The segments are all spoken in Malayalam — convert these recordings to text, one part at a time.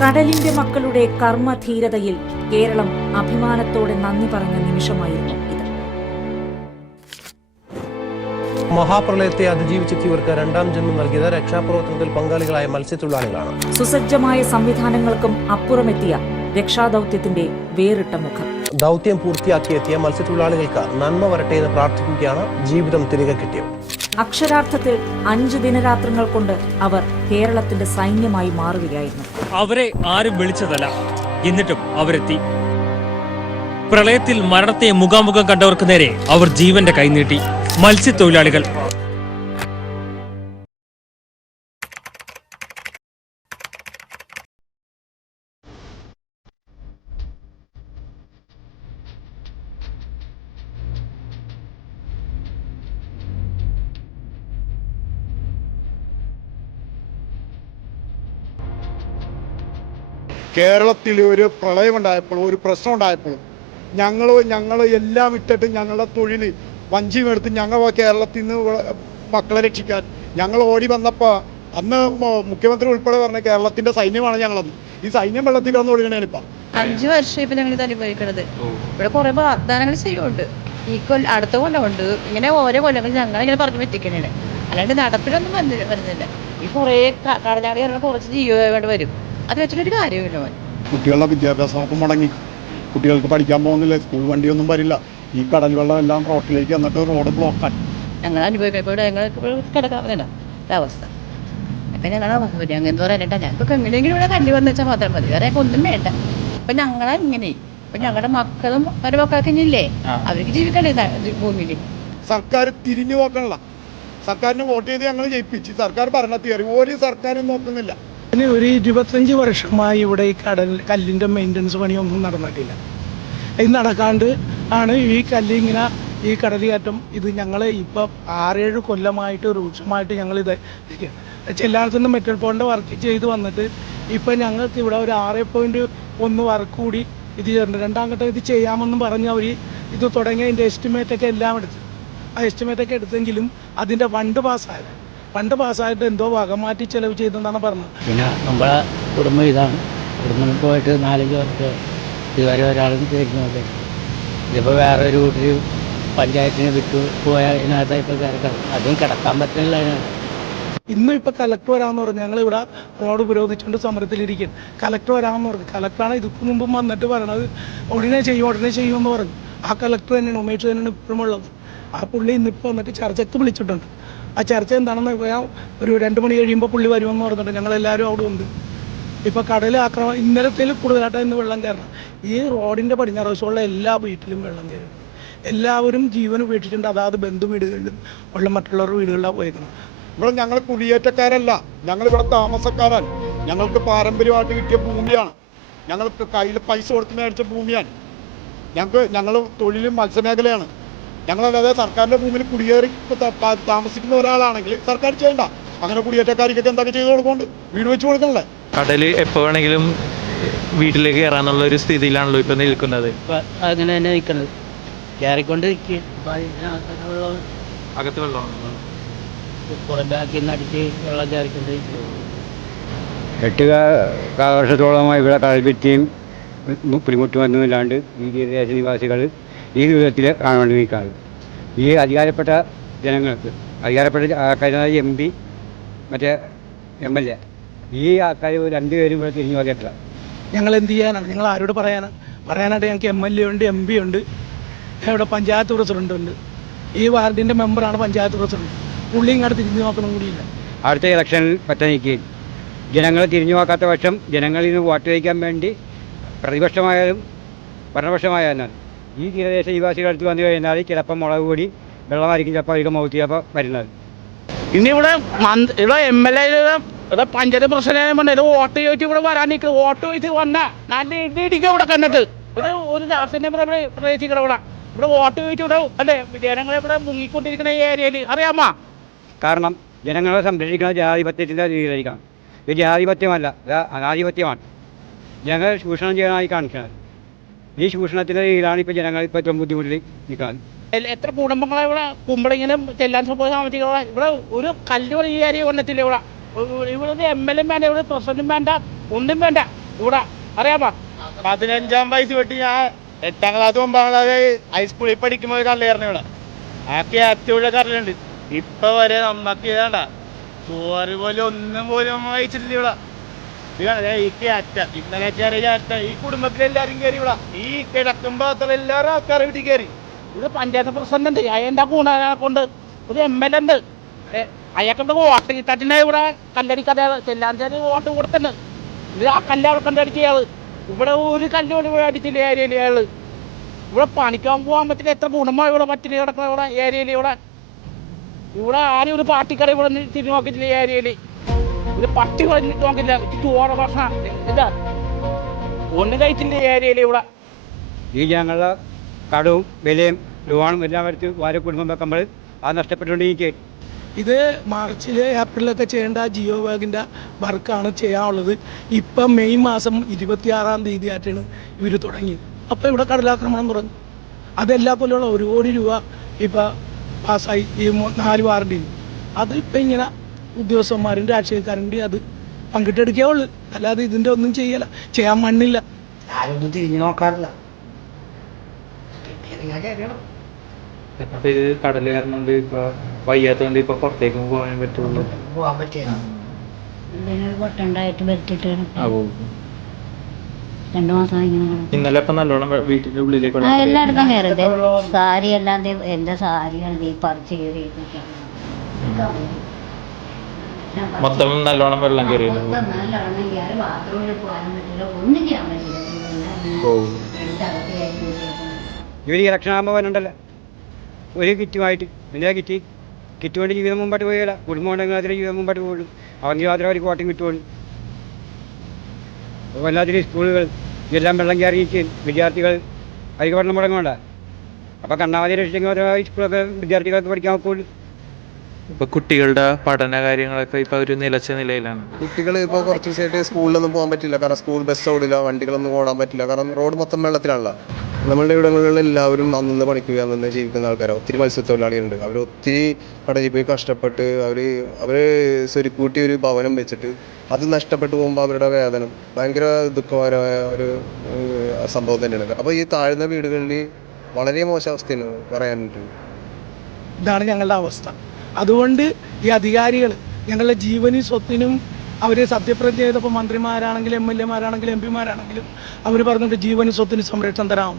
കടലിന്റെ മക്കളുടെ കർമ്മധീരതയിൽ കേരളം അഭിമാനത്തോടെ നന്ദി പറഞ്ഞ നിമിഷമായിരുന്നു ഇത്. മഹാപ്രളയത്തെ അതിജീവിച്ചെത്തിയവർക്ക് രണ്ടാം ജന്മം നൽകിയത് രക്ഷാപ്രവർത്തനത്തിൽ പങ്കാളികളായ മത്സ്യത്തൊഴിലാളികളാണ്. സുസജ്ജമായ സംവിധാനങ്ങൾക്കും അപ്പുറമെത്തിയ രക്ഷാദൌത്യത്തിന്റെ വേറിട്ട മുഖം. ദൌത്യം പൂർത്തിയാക്കിയെത്തിയ മത്സ്യത്തൊഴിലാളികൾക്ക് നന്മ വരട്ടെ എന്ന് പ്രാർത്ഥിക്കുകയാണ് ജീവിതം തിരികെ കിട്ടിയത്. അക്ഷരാർത്ഥത്തിൽ 5 ദിനരാത്രങ്ങൾ കൊണ്ട് അവർ കേരളത്തിന്റെ സൈന്യമായി മാറുകയായിരുന്നു. അവരെ ആരും വിളിച്ചതല്ല, എന്നിട്ടും അവരെത്തി. പ്രളയത്തിൽ മരണത്തെ മുഖാമുഖം കണ്ടവർക്ക് നേരെ അവർ ജീവന്റെ കൈനീട്ടി. മത്സ്യത്തൊഴിലാളികൾ. കേരളത്തിൽ ഒരു പ്രളയമുണ്ടായപ്പോൾ, ഒരു പ്രശ്നം ഉണ്ടായപ്പോൾ ഞങ്ങൾ എല്ലാം ഇട്ടിട്ട് ഞങ്ങളുടെ തൊഴിൽ വഞ്ചിയുമെടുത്ത് ഞങ്ങൾ കേരളത്തിൽ നിന്ന് മക്കളെ രക്ഷിക്കാൻ ഞങ്ങൾ ഓടി വന്നപ്പോൾ അന്ന് മുഖ്യമന്ത്രി ഉൾപ്പെടെ പറഞ്ഞ കേരളത്തിൻ്റെ സൈന്യമാണ് ഞങ്ങളത്. ഈ സൈന്യം വെള്ളത്തിൽ വന്ന് ഒഴുകണേ. ഇപ്പം 5 വർഷം ഇപ്പം ഞങ്ങൾ ഇത് അനുഭവിക്കണത്. ഇവിടെ കുറേ വാഗ്ദാനങ്ങൾ ചെയ്യുന്നുണ്ട്. ഈ അടുത്ത കൊല്ലമുണ്ട്. ഇങ്ങനെ ഓരോ കൊല്ലങ്ങൾ ഞങ്ങളിങ്ങനെ പറഞ്ഞു പറ്റിക്കണേ, അല്ലാണ്ട് നടപ്പിലൊന്നും വരുന്നില്ല. ഈ കുറേ കടലാളി പറഞ്ഞാൽ കുറച്ച് ജീവവേണ്ടി വരും. അത് വെച്ചിട്ടൊരു കാര്യമില്ല. കുട്ടികളുടെ വിദ്യാഭ്യാസം മുടങ്ങി, കുട്ടികൾക്ക് പഠിക്കാൻ പോകുന്നില്ല, സ്കൂൾ വണ്ടിയൊന്നും വരില്ല. ഈ കടൽ വെള്ളം എല്ലാം റോട്ടിലേക്ക് വന്നിട്ട് റോഡ് ബ്ലോക്കാൻ ഞങ്ങൾ അനുഭവിക്കാം. ഇപ്പോൾ ഞങ്ങൾക്ക് കിടക്കാവുന്നില്ല ഒരവസ്ഥ. അപ്പം ഞങ്ങളെ ഞങ്ങൾ എന്താ പറയണ്ട, ഞങ്ങൾക്ക് എങ്ങനെയെങ്കിലും ഇവിടെ കല്ല് വന്നു വെച്ചാൽ മാത്രം മതി, വേറെ ഒന്നും വേണ്ട. അപ്പം ഞങ്ങളെ ഇങ്ങനെ ഇപ്പം ഞങ്ങളുടെ മക്കളും അവരുടെ മക്കൾക്ക് ഇനിയില്ലേ, അവർക്ക് ജീവിക്കണ്ടേ ഭൂമിയിൽ. സർക്കാർ തിരിഞ്ഞു നോക്കണില്ല. സർക്കാരിന് വോട്ട് ചെയ്ത് ഞങ്ങൾ ജയിപ്പിച്ച് സർക്കാർ ഭരണത്തിൽ കയറി, ഒരു സർക്കാരും നോക്കുന്നില്ല. ഒരു 25 വർഷമായി ഇവിടെ ഈ കല്ലിൻ്റെ മെയിൻ്റനൻസ് പണിയൊന്നും നടന്നിട്ടില്ല. ഇത് നടക്കാണ്ട് ആണ് ഈ കല്ല് ഇങ്ങനെ ഈ കടൽ കയറ്റം ഇത് ഞങ്ങൾ ഇപ്പം 6-7 കൊല്ലമായിട്ട് രൂക്ഷമായിട്ട് ഞങ്ങളിത് എല്ലായിടത്തുനിന്നും മെറ്റൽ പോളിൻ്റെ വർക്ക് ചെയ്ത് വന്നിട്ട് ഇപ്പം ഞങ്ങൾക്ക് ഇവിടെ ഒരു 6.1 വർക്ക് കൂടി ഇത് ചെയ്തിട്ടുണ്ട്. 2ാം ഘട്ടം ഇത് ചെയ്യാമെന്നും പറഞ്ഞ് അവർ ഇത് തുടങ്ങിയതിൻ്റെ എസ്റ്റിമേറ്റൊക്കെ എല്ലാം എടുത്തു. ആ എസ്റ്റിമേറ്റൊക്കെ എടുത്തെങ്കിലും അതിൻ്റെ ഫണ്ട് പാസ്സായിട്ട് എന്തോ വകമാറ്റി ചെലവ് ചെയ്തെന്നാണ് പറഞ്ഞത്. പിന്നെ നമ്മളെ കുടുംബം ഇതാണ്. കുടുംബം പോയിട്ട് 4-5 വർഷം ഇതുവരെ ഒരാളും തിരിഞ്ഞു നോക്കി. ഇതിപ്പോൾ വേറൊരു വീട്ടിൽ പഞ്ചായത്തിന് വിട്ടു പോയാൽ ഇതിനകത്ത് ഇപ്പോൾ കിടക്കണം, അതും കിടക്കാൻ പറ്റില്ല. ഇന്നും ഇപ്പോൾ കലക്ടർ വരാമെന്ന് പറഞ്ഞു. ഞങ്ങളിവിടെ റോഡ് പുരോഗമിച്ചുകൊണ്ട് സമരത്തിലിരിക്കും. കലക്ടർ വരാമെന്ന് പറഞ്ഞു. കലക്ടറാണ് ഇതിക്ക് മുമ്പും വന്നിട്ട് പറയണത് ഉടനെ ചെയ്യുമെന്ന് പറഞ്ഞു. ആ കലക്ടർ തന്നെയാണ്, ഉമേഷ് തന്നെയാണ് ഇപ്പോഴും ഉള്ളത്. ആ പുള്ളി ഇന്നിപ്പോൾ വന്നിട്ട് ചർച്ചയ്ക്ക് വിളിച്ചിട്ടുണ്ട്. ആ ചർച്ച എന്താണെന്ന് പറയാം. ഒരു 2 മണി കഴിയുമ്പോൾ പുള്ളി വരുമെന്ന് പറഞ്ഞിട്ട് ഞങ്ങളെല്ലാവരും അവിടെ ഉണ്ട്. ഇപ്പോൾ കടൽ ആക്രമണം ഇന്നലത്തേൽ കൂടുതലായിട്ട് ഇന്ന് വെള്ളം കയറണം. ഈ റോഡിൻ്റെ പടിഞ്ഞാറ് വശമുള്ള എല്ലാ വീട്ടിലും വെള്ളം കയറും. എല്ലാവരും ജീവൻ ഉപേക്ഷിച്ചിട്ടുണ്ട്. അതാത് ബന്ധു വീടുകളിലും ഉള്ള മറ്റുള്ളവരുടെ വീടുകളിലാണ് പോയേക്കുന്നത്. ഇവിടെ ഞങ്ങൾ കുടിയേറ്റക്കാരല്ല, ഞങ്ങളിവിടെ താമസക്കാരാണ്. ഞങ്ങൾക്ക് പാരമ്പര്യമായിട്ട് കിട്ടിയ ഭൂമിയാണ്. ഞങ്ങൾക്ക് കയ്യിൽ പൈസ കൊടുത്ത് മേടിച്ച ഭൂമിയാണ്. ഞങ്ങൾ തൊഴിലും മത്സ്യമേഖലയാണ്. ഞങ്ങളല്ലാതെ സർക്കാരിൻ്റെ ഭൂമിയിൽ കുടിയേറി താമസിക്കുന്ന ഒരാളാണെങ്കിൽ സർക്കാർ ചെയ്യണ്ട. അങ്ങനെ കുടിയേറ്റക്കാർക്കൊക്കെ എന്തൊക്കെ ചെയ്ത് കൊടുക്കുന്നുണ്ട്, വീട് വെച്ച് കൊടുക്കണല്ലേ. കടൽ എപ്പോൾ വേണമെങ്കിലും വീട്ടിലേക്ക് കയറാനുള്ള ഒരു സ്ഥിതിയിലാണല്ലോ ഇപ്പം നിൽക്കുന്നത്. അങ്ങനെ തന്നെ നിൽക്കുന്നത്, കയറിക്കൊണ്ട് അകത്ത് വെള്ളം പുറത്താക്കി നടിച്ച് വെള്ളം കയറിക്കൊണ്ട്. 8 വർഷത്തോളമായി ഇവിടെ കടൽഭിത്തിയും പുലിമുട്ട് വന്നതല്ലാണ്ട് ഈ തീരദേശ നിവാസികൾ ഈ ദുരിതത്തിൽ കാണേണ്ടി നിൽക്കാറ്. ഈ അധികാരപ്പെട്ട ജനങ്ങൾക്ക്, അധികാരപ്പെട്ട ആൾക്കാരായ MP, മറ്റേ MLA, ഈ ആൾക്കാർ 2 പേരും ഇവിടെ തിരിഞ്ഞു നോക്കിയിട്ടില്ല. ഞങ്ങൾ എന്ത് ചെയ്യാനാണ്? ഞങ്ങൾ ആരോട് പറയാനായിട്ട് ഞങ്ങൾക്ക് MLA ഉണ്ട്, MP ഉണ്ട്, ഇവിടെ പഞ്ചായത്ത് പ്രസിഡന്റ് ഉണ്ട്. ഈ വാർഡിൻ്റെ മെമ്പറാണ് പഞ്ചായത്ത് പ്രസിഡന്റ്. പുള്ളി ഇങ്ങോട്ട് തിരിഞ്ഞു നോക്കണം കൂടിയില്ല. അടുത്ത ഇലക്ഷനിൽ പറ്റാനിരിക്കുകയും ജനങ്ങൾ തിരിഞ്ഞു നോക്കാത്ത പക്ഷം ജനങ്ങളിൽ നിന്ന് വോട്ട് വയ്ക്കാൻ വേണ്ടി പ്രതിപക്ഷമായാലും ഭരണപക്ഷമായാലും ഈ തീരദേശ നിവാസികളുടെ അടുത്ത് വന്നു കഴിഞ്ഞാൽ ചിലപ്പോൾ മുളക് പൊടി വെള്ളമായിരിക്കും ചിലപ്പോൾ അധികം മൗത്തിയപ്പോൾ വരുന്നത്. ഇനി ഇവിടെ MLA ഇവിടെ പഞ്ചായത്ത് പ്രസിഡന്റ് ഇത് വോട്ട് ചോദിച്ച് ഇവിടെ വരാൻ നിൽക്കുക. വോട്ട് ചോദിച്ച് വന്നാൽ നല്ല ഇടിക്കുക ഇവിടെ കണ്ടിട്ട്. ഇവിടെ ഒരു ദാസന്റെ പ്രദേശിക്കണം. ഇവിടെ വോട്ട് ചോദിച്ചു ഇവിടെ അല്ലേ ജനങ്ങളെ ഇവിടെ മുങ്ങിക്കൊണ്ടിരിക്കുന്ന ഈ ഏരിയയിൽ അറിയാമോ? കാരണം ജനങ്ങളെ സംരക്ഷിക്കുന്ന ജനാധിപത്യത്തിൻ്റെ രീതിയിലായിരിക്കണം. ഇത് ജനാധിപത്യമല്ല, ഇത് അനാധിപത്യമാണ്. ജനങ്ങളെ ചൂഷണം ചെയ്യാനായി കാണിക്കുന്നത്. ഈ ചൂഷണത്തിൻ്റെ രീതിയിലാണ് ഇപ്പോൾ ജനങ്ങൾ ഇപ്പോൾ ഏറ്റവും ബുദ്ധിമുട്ടിൽ നിൽക്കുന്നത്. എത്ര കുടുംബങ്ങളെ ഇവിടെ കുമ്പളെങ്കിലും ചെല്ലാൻ താമസിക്കുക. ഇവിടെ ഒരു കല്ല് ഈ ഏരിയ കൊണ്ടത്തില്ല. ഇവിടെ MLA വേണ്ട, ഇവിടെ പ്രസിഡന്റും വേണ്ട, ഒന്നും വേണ്ട. ഇവിടെ അറിയാമോ? 15ാം വയസ്സ് തൊട്ട് ഞാൻ 8ാം ക്ലാസ് 9ാം ക്ലാസ് ഹൈസ്കൂളിൽ പഠിക്കുമ്പോൾ കല്ലായിരുന്നു ഇവിടെ. ആ കയറ്റൂടെ കറലുണ്ട്. ഇപ്പൊ വരെ നമുക്ക് ഇതാണ്ട ചോറ് പോലും ഒന്നും പോലും വായിച്ചിട്ടില്ല ഇവിടെ. ഈ കയറ്റ ഇന്നലെ കയറ്റ ഈ കുടുംബത്തിലെല്ലാരും കയറി ഇവിടെ. ഈ കിടക്കുമ്പോ അത്ര എല്ലാവരും ആൾക്കാരെ വീട്ടിൽ കയറി. ഇത് പഞ്ചായത്ത് പ്രസിഡന്റ് ഉണ്ട്, അയ്യൻ്റെ കൊണ്ട് ഒരു MLA ഉണ്ട്, അയാൾക്കൊണ്ട് വോട്ട് കിട്ടാറ്റിനെ ഇവിടെ കല്ലടിക്കാതെ ചെല്ലാഞ്ചേരി വോട്ട് കൊടുത്തുണ്ട്. ഇത് ആ കല്ല് അവിടെ കണ്ടടിക്കുക അയാള്. ഇവിടെ ഒരു കല്ല് പോലും അടിച്ചില്ല ഏരിയയിൽ അയാള്. ഇവിടെ പണിക്കാൻ പോകാൻ പറ്റില്ല. എത്ര ഗുണമായി ഇവിടെ പറ്റില്ല കിടക്കുന്ന ഇവിടെ ഏരിയയിൽ. ഇവിടെ ആരും ഒരു പാർട്ടിക്കട ഇവിടെ തിരിഞ്ഞു നോക്കിയിട്ടില്ല ഏരിയയിൽ. ഒരു പട്ടി പറഞ്ഞിട്ട് നോക്കില്ല. ചോറ ഭക്ഷണം ഇതാ ഒന്ന് കഴിച്ചില്ല ഏരിയയിൽ ഇവിടെ. ഈ ഞങ്ങളുടെ കടവും വിലയും ലോണും എല്ലാം വരച്ച് വാര കുടുംബം വെക്കുമ്പോൾ അത് നഷ്ടപ്പെട്ടുകൊണ്ടിരിക്കുക. ഇത് മാർച്ചിൽ ഏപ്രിലൊക്കെ ചെയ്യേണ്ട ജിയോ ബാഗിൻ്റെ വർക്കാണ് ചെയ്യാനുള്ളത്. ഇപ്പം മെയ് മാസം 26-ാം തീയതി ആയിട്ടാണ് ഇവർ തുടങ്ങിയത്. അപ്പോൾ ഇവിടെ കടലാക്രമണം തുടങ്ങി. അതെല്ലാ കൊല്ലമുള്ള 1 കോടി രൂപ ഇപ്പം പാസ്സായി ഈ 4 വാർഡിൽ. അത് ഇപ്പം ഇങ്ങനെ ഉദ്യോഗസ്ഥന്മാരും രാഷ്ട്രീയക്കാരൻ്റെ അത് പങ്കിട്ടെടുക്കേ ഉള്ളൂ. അല്ലാതെ ഇതിൻ്റെ ഒന്നും ചെയ്യാൻ മണ്ണില്ല. ആരൊന്നും തിരിഞ്ഞു നോക്കാറില്ല. അപ്പൊ ഇത് കടല് കാരണം ഇപ്പൊ വയ്യാത്തോണ്ട് ഇപ്പൊ പുറത്തേക്ക് പോകാൻ പറ്റുള്ളൂ. പൊട്ടുണ്ടായിട്ട് വരുത്തിട്ട് 2 മാസം ഇങ്ങനെ ഇന്നലെ ഇപ്പൊ നല്ലോണം വീട്ടിന്റെ ഉള്ളിലേക്ക് എല്ലായിടത്തും കയറിയത്. സാരി അല്ലാതെ എന്റെ സാരിയാണ് ഈ പറിച്ച് കയറി. മൊത്തം നല്ലോണം വെള്ളം കയറിയത്. നല്ലോണം കയറി ബാത്റൂമിൽ പോകാനും പറ്റില്ല, ഒന്നും ചെയ്യാൻ പറ്റില്ല. ഇവർ ഇലക്ഷൻ ആകുമ്പോൾ വരണ്ടല്ലോ ഒരു കിറ്റുമായിട്ട്. എന്താ കിറ്റ് കൊണ്ട് ജീവിതം മുമ്പോട്ട് പോയില്ല. കുടുംബം ഉണ്ടെങ്കിൽ അതിൽ ജീവിതം മുമ്പോട്ട് പോകുള്ളൂ. അവർക്ക് മാത്രമേ അവർക്ക് വോട്ടും കിട്ടുള്ളൂ. അപ്പോൾ എല്ലാത്തിനും സ്കൂളുകൾ ഇതെല്ലാം വെള്ളം കയറിയിട്ട് വിദ്യാർത്ഥികൾ അതിന് പഠനം മുടങ്ങണ്ട. അപ്പോൾ കണ്ണാമതി രക്ഷിച്ചെങ്കിൽ മാത്രമേ സ്കൂളൊക്കെ വിദ്യാർത്ഥികൾക്ക് പഠിക്കാൻ നോക്കുള്ളൂ. ഇപ്പൊ കുട്ടികളുടെ പഠന കാര്യങ്ങളൊക്കെ ഇപ്പൊ ഒരു നിലച്ച നിലയിലാണ്. കുട്ടികൾ ഇപ്പോൾ കുറച്ച് ദിവസമായിട്ട് സ്കൂളിലൊന്നും പോകാൻ പറ്റില്ല. കാരണം സ്കൂൾ ബസ് ഓടില്ല, വണ്ടികളൊന്നും ഓടാൻ പറ്റില്ല. കാരണം റോഡ് മൊത്തം വെള്ളത്തിലാണല്ലോ. നമ്മളുടെ ഇവിടങ്ങളിൽ എല്ലാവരും അന്നന്ന് പണിക്കുക, അന്നന്ന് ജീവിക്കുന്ന ആൾക്കാരാണ്. ഒത്തിരി മത്സ്യത്തൊഴിലാളികളുണ്ട്. അവർ ഒത്തിരി കടലിൽ പോയി കഷ്ടപ്പെട്ട് അവർ സ്വരുക്കൂട്ടി ഒരു ഭവനം വെച്ചിട്ട് അത് നഷ്ടപ്പെട്ടു പോകുമ്പോൾ അവരുടെ വേദന ഭയങ്കര ദുഃഖകരമായ ഒരു സംഭവം തന്നെയാണ്. അപ്പോൾ ഈ താഴ്ന്ന വീടുകളിൽ വളരെ മോശം അവസ്ഥയാണ് പറയാനായിട്ട്. ഇതാണ് ഞങ്ങളുടെ അവസ്ഥ. അതുകൊണ്ട് ഈ അധികാരികൾ ഞങ്ങളുടെ ജീവനും സ്വത്തിനും അവർ സത്യപ്രതിജ്ഞ ചെയ്തപ്പോൾ മന്ത്രിമാരാണെങ്കിലും MLA-മാരാണെങ്കിലും MP-മാരാണെങ്കിലും അവർ പറഞ്ഞിട്ട് ജീവനും സ്വത്തിനും സംരക്ഷണം തരാം.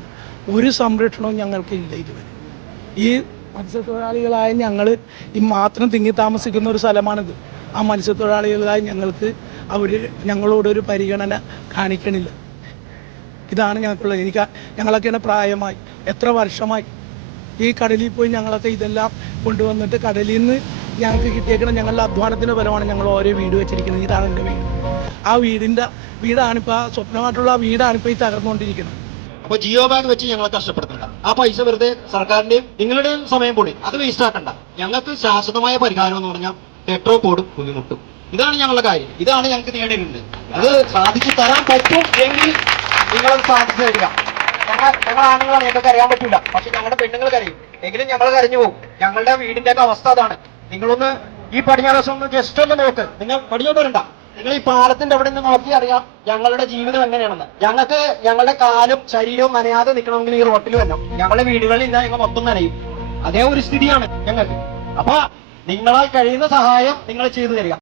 ഒരു സംരക്ഷണവും ഞങ്ങൾക്ക് ഇല്ല ഇതുവരെ. ഈ മത്സ്യത്തൊഴിലാളികളായ ഞങ്ങൾ ഈ മാത്രം തിങ്ങി താമസിക്കുന്ന ഒരു സ്ഥലമാണിത്. ആ മത്സ്യത്തൊഴിലാളികളായ ഞങ്ങളോടൊരു പരിഗണന കാണിക്കണില്ല. ഇതാണ് ഞങ്ങൾക്കുള്ളത്. ഞങ്ങളൊക്കെയാണ് പ്രായമായി എത്ര വർഷമായി ഈ കടലിൽ പോയി ഞങ്ങളൊക്കെ ഇതെല്ലാം കൊണ്ടുവന്നിട്ട് കടലിൽ നിന്ന് ഞങ്ങൾക്ക് കിട്ടിയേക്കണം ഞങ്ങളുടെ അധ്വാനത്തിൻ്റെ ഫലമാണ് ഞങ്ങൾ ഓരോ വീട് വെച്ചിരിക്കുന്നത്. ഇതാണ് എൻ്റെ വീട്. ആ വീടാണിപ്പോൾ ആ സ്വപ്നമായിട്ടുള്ള ആ വീടാണിപ്പോൾ ഈ തകർന്നുകൊണ്ടിരിക്കുന്നത്. അപ്പോൾ ജിയോ ബാഗ് വെച്ച് ഞങ്ങളെ കഷ്ടപ്പെടുത്തണ്ട. ആ പൈസ വെറുതെ സർക്കാരിൻ്റെയും നിങ്ങളുടെയും സമയം പോയി അത് വേസ്റ്റ് ആക്കണ്ട. ഞങ്ങൾക്ക് ശാശ്വതമായ പരിഹാരം എന്ന് പറഞ്ഞാൽ ടെട്രോ കോഡും കുഞ്ഞുമുട്ടും. ഇതാണ് ഞങ്ങളുടെ കാര്യം. ഇതാണ് ഞങ്ങൾക്ക് നേടിയിട്ടുണ്ട്. അത് സാധിച്ചു തരാൻ പറ്റും എങ്കിൽ നിങ്ങളത് സാധിച്ചു തരിക. ഞങ്ങൾ ആണുങ്ങളാണ്, ഞങ്ങൾക്ക് അറിയാൻ പറ്റില്ല. പക്ഷെ ഞങ്ങളുടെ പെണ്ണുങ്ങൾ കരയും. എങ്കിലും ഞങ്ങൾ കരഞ്ഞു പോകും. ഞങ്ങളുടെ വീടിന്റെ ഒക്കെ അവസ്ഥ അതാണ്. നിങ്ങളൊന്ന് ഈ പടിഞ്ഞാറ് ദിവസം ഒന്ന് ജസ്റ്റ് ഒന്ന് നോക്ക്. നിങ്ങൾ പടിഞ്ഞോട്ട് വരണ്ട. നിങ്ങൾ ഈ പാലത്തിന്റെ അവിടെ നിന്ന് നോക്കി അറിയാം ഞങ്ങളുടെ ജീവിതം എങ്ങനെയാണെന്ന്. ഞങ്ങൾക്ക് ഞങ്ങളുടെ കാലും ശരീരവും നനയാതെ നിൽക്കണമെങ്കിൽ ഈ റോട്ടിൽ വരണം. ഞങ്ങളുടെ വീടുകളിൽ ഇല്ല, ഞങ്ങൾ മൊത്തം നനയും. അതേ ഒരു സ്ഥിതിയാണ് ഞങ്ങൾക്ക്. അപ്പൊ നിങ്ങളാൽ കഴിയുന്ന സഹായം നിങ്ങൾ ചെയ്തു തരിക.